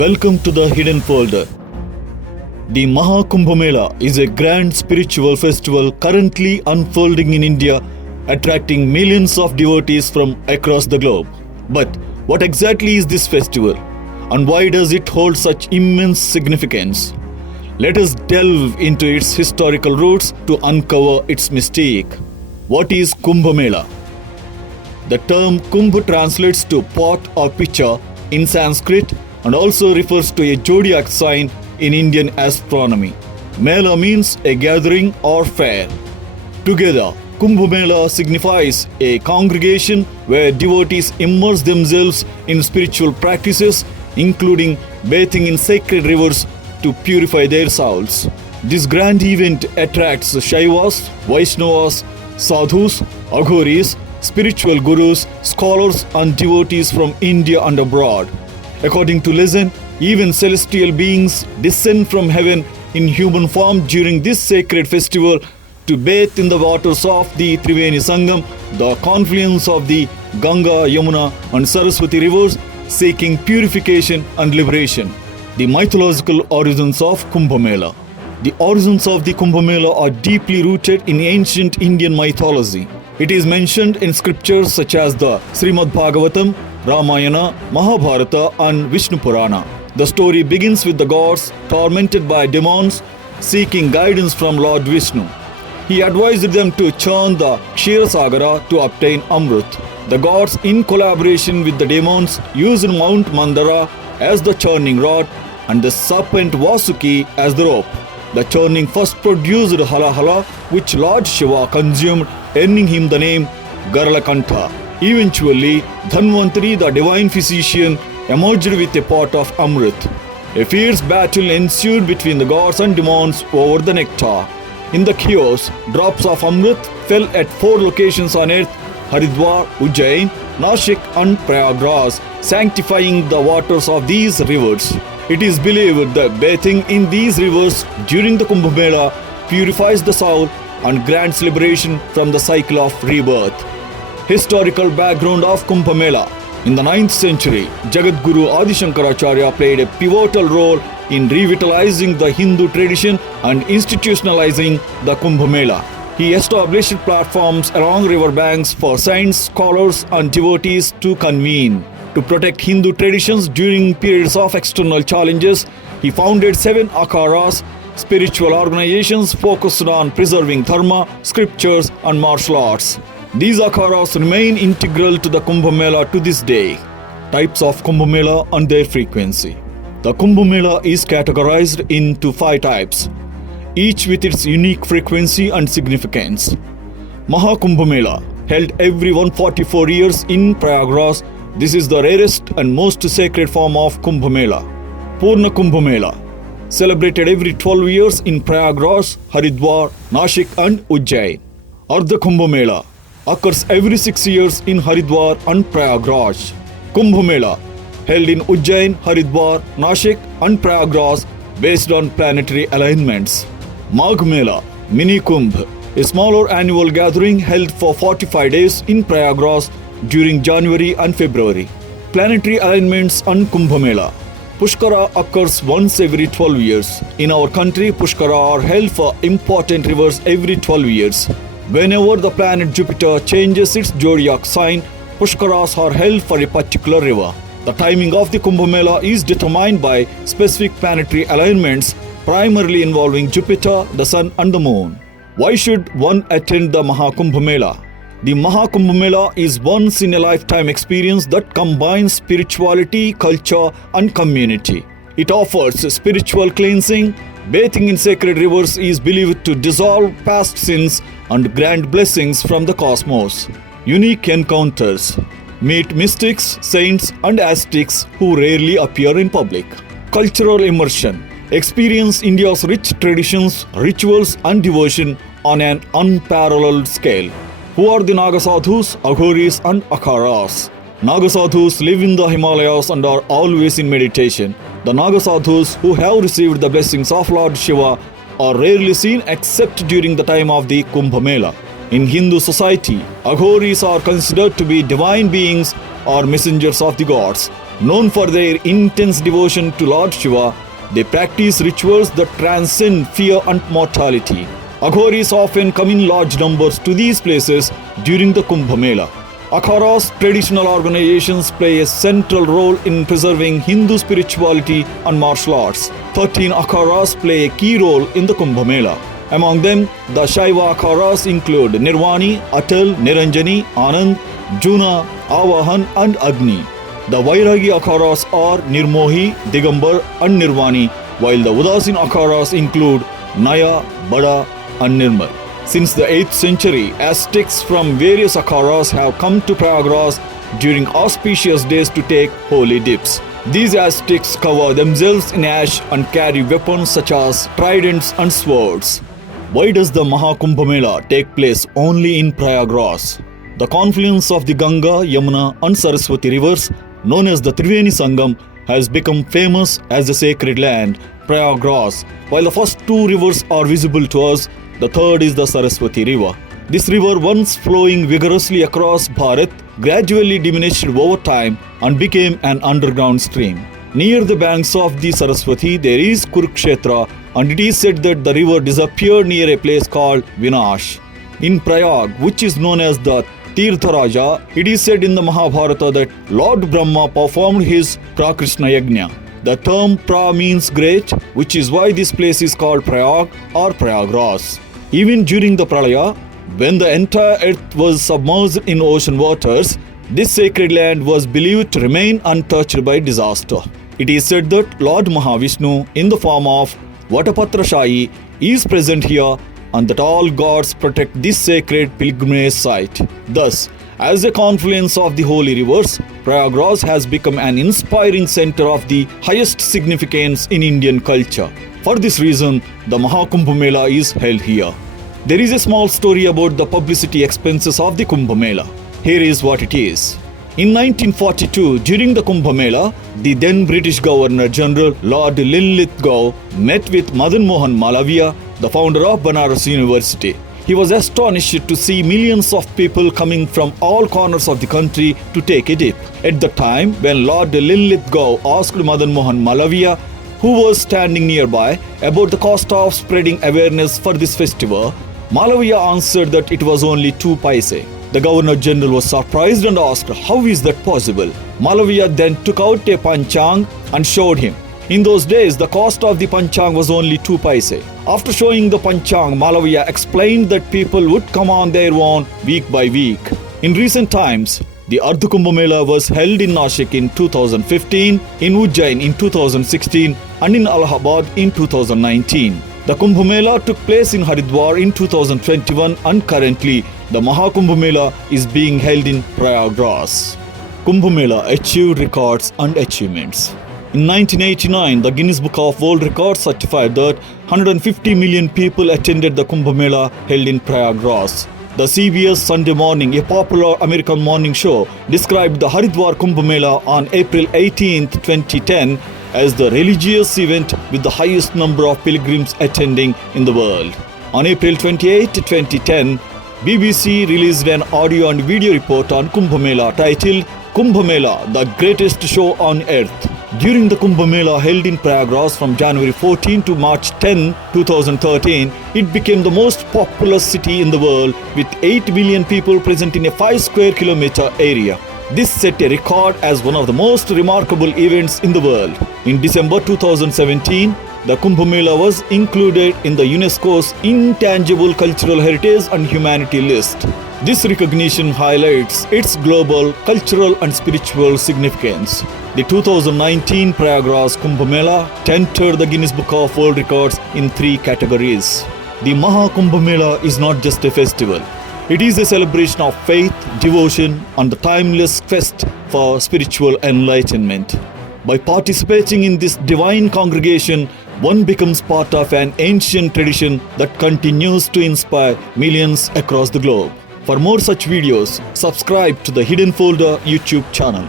Welcome to the Hidden Folder. The Mahakumbh Mela is a grand spiritual festival currently unfolding in India, attracting millions of devotees from across the globe. But what exactly is this festival, and why does it hold such immense significance? Let us delve into its historical roots to uncover its mystique. What is Kumbh Mela? The term Kumbh translates to pot or pitcher in Sanskrit and also refers to a zodiac sign in Indian astronomy. Mela means a gathering or fair. Together, Kumbh Mela signifies a congregation where devotees immerse themselves in spiritual practices, including bathing in sacred rivers to purify their souls. This grand event attracts Shaivas, Vaishnavas, Sadhus, Akharas, spiritual gurus, scholars and devotees from India and abroad. According to legend, even celestial beings descend from heaven in human form during this sacred festival to bathe in the waters of the Triveni Sangam, the confluence of the Ganga, Yamuna and Saraswati rivers, seeking purification and liberation. The mythological origins of Kumbh Mela. The origins of the Kumbh Mela are deeply rooted in ancient Indian mythology. It is mentioned in scriptures such as the Srimad Bhagavatam, Ramayana, Mahabharata and Vishnu Purana. The story begins with the gods tormented by demons seeking guidance from Lord Vishnu. He advised them to churn the Kshirasagara to obtain Amrit. The gods, in collaboration with the demons, used Mount Mandara as the churning rod and the serpent Vasuki as the rope. The churning first produced Halahala, which Lord Shiva consumed, earning him the name Garalakantha. Eventually, Dhanvantari, the divine physician, emerged with a pot of Amrit. A fierce battle ensued between the gods and demons over the nectar. In the chaos, drops of Amrit fell at 4 locations on earth: Haridwar, Ujjain, Nashik and Prayagraj, sanctifying the waters of these rivers. It is believed that bathing in these rivers during the Kumbh Mela purifies the soul and grants liberation from the cycle of rebirth. Historical background of Kumbh Mela. In the 9th century, Jagadguru Adi Shankaracharya played a pivotal role in revitalizing the Hindu tradition and institutionalizing the Kumbh Mela. He established platforms along river banks for saints, scholars and devotees to convene. To protect Hindu traditions during periods of external challenges, he founded 7 Akharas, spiritual organizations focused on preserving dharma, scriptures and martial arts. These Akharas remain integral to the Kumbh Mela to this day. Types of Kumbh Mela and their frequency. The Kumbh Mela is categorized into 5 types, each with its unique frequency and significance. Mahakumbh Mela, held every 144 years in Prayagraj. This is the rarest and most sacred form of Kumbh Mela. Purna Kumbh Mela, celebrated every 12 years in Prayagraj, Haridwar, Nashik and Ujjain. Ardha Kumbh Mela occurs every 6 years in Haridwar and Prayagraj. Kumbh Mela, held in Ujjain, Haridwar, Nashik and Prayagraj based on planetary alignments. Magh Mela, Mini Kumbh, a smaller annual gathering held for 45 days in Prayagraj during January and February. Planetary alignments and Kumbh Mela. Pushkara occurs once every 12 years. In our country, Pushkara are held for important rivers every 12 years. Whenever the planet Jupiter changes its zodiac sign, Pushkaras are held for a particular river. The timing of the Kumbh Mela is determined by specific planetary alignments, primarily involving Jupiter, the Sun and the Moon. Why should one attend the Mahakumbh Mela? The Mahakumbh Mela is once in a lifetime experience that combines spirituality, culture and community. It offers spiritual cleansing. Bathing in sacred rivers is believed to dissolve past sins and grant blessings from the cosmos. Unique encounters. Meet mystics, saints and ascetics who rarely appear in public. Cultural immersion. Experience India's rich traditions, rituals and devotion on an unparalleled scale. Who are the Nagasadhus, Akharas and Akharas? Nagasadhus live in the Himalayas and are always in meditation. The Nagasadhus, who have received the blessings of Lord Shiva, are rarely seen except during the time of the Kumbh Mela. In Hindu society, Akharas are considered to be divine beings or messengers of the gods. Known for their intense devotion to Lord Shiva, they practice rituals that transcend fear and mortality. Aghoris often come in large numbers to these places during the Kumbh Mela. Akharas, traditional organizations, play a central role in preserving Hindu spirituality and martial arts. 13 Akharas play a key role in the Kumbh Mela. Among them, the Shaiva Akharas include Nirvani, Atal, Niranjani, Anand, Juna, Avahan and Agni. The Vairagi Akharas are Nirmohi, Digambar and Nirvani, while the Udasin Akharas include Naya, Bada and Nirmal. Since the 8th century, Aztecs from various Akharas have come to Prayagraj during auspicious days to take holy dips. These Aztecs cover themselves in ash and carry weapons such as tridents and swords. Why does the Mahakumbh Mela take place only in Prayagraj? The confluence of the Ganga, Yamuna and Saraswati rivers, known as the Triveni Sangam, has become famous as the sacred land, Prayagraj. While the first two rivers are visible to us, the third is the Saraswati river. This river, once flowing vigorously across Bharat, gradually diminished over time and became an underground stream. Near the banks of the Saraswati, there is Kurukshetra, and it is said that the river disappeared near a place called Vinash. In Prayag, which is known as the Tirtharaja, it is said in the Mahabharata that Lord Brahma performed his Prakrishna Yajna. The term Pra means great, which is why this place is called Prayag or Prayagraj. Even during the Pralaya, when the entire earth was submerged in ocean waters, this sacred land was believed to remain untouched by disaster. It is said that Lord Mahavishnu, in the form of Vatapatra Shahi, is present here and that all gods protect this sacred pilgrimage site. Thus, as a confluence of the holy rivers, Prayagraj has become an inspiring center of the highest significance in Indian culture. For this reason, the Mahakumbh Mela is held here. There is a small story about the publicity expenses of the Kumbh Mela. Here is what it is. In 1942, during the Kumbh Mela, the then British Governor General Lord Linlithgow met with Madan Mohan Malaviya, the founder of Banaras University. He was astonished to see millions of people coming from all corners of the country to take a dip. At the time, when Lord Linlithgow asked Madan Mohan Malaviya, who was standing nearby, about the cost of spreading awareness for this festival, Malaviya answered that it was only 2 paise. The Governor General was surprised and asked, how is that possible? Malaviya then took out a panchang and showed him. In those days, the cost of the panchang was only 2 paise. After showing the panchang, Malaviya explained that people would come on their own week by week. In recent times, the Ardha Kumbh Mela was held in Nashik in 2015, in Ujjain in 2016 and in Allahabad in 2019. The Kumbh Mela took place in Haridwar in 2021 and currently the Mahakumbh Mela is being held in Prayagraj. Kumbh Mela achieved records and achievements. In 1989, the Guinness Book of World Records certified that 150 million people attended the Kumbh Mela held in Prayagraj. The CBS Sunday Morning, a popular American morning show, described the Haridwar Kumbh Mela on April 18, 2010 as the religious event with the highest number of pilgrims attending in the world. On April 28, 2010, BBC released an audio and video report on Kumbh Mela titled Kumbh Mela, the greatest show on earth. During the Kumbh Mela held in Prayagraj from January 14 to March 10, 2013, it became the most populous city in the world with 8 million people present in a 5 square kilometer area. This set a record as one of the most remarkable events in the world. In December 2017, the Kumbh Mela was included in the UNESCO's Intangible Cultural Heritage and Humanity list. This recognition highlights its global, cultural and spiritual significance. The 2019 Prayagraj Kumbh Mela entered the Guinness Book of World Records in 3 categories. The Mahakumbh Mela is not just a festival. It is a celebration of faith, devotion and the timeless quest for spiritual enlightenment. By participating in this divine congregation, one becomes part of an ancient tradition that continues to inspire millions across the globe. For more such videos, subscribe to the Hidden Folder YouTube channel.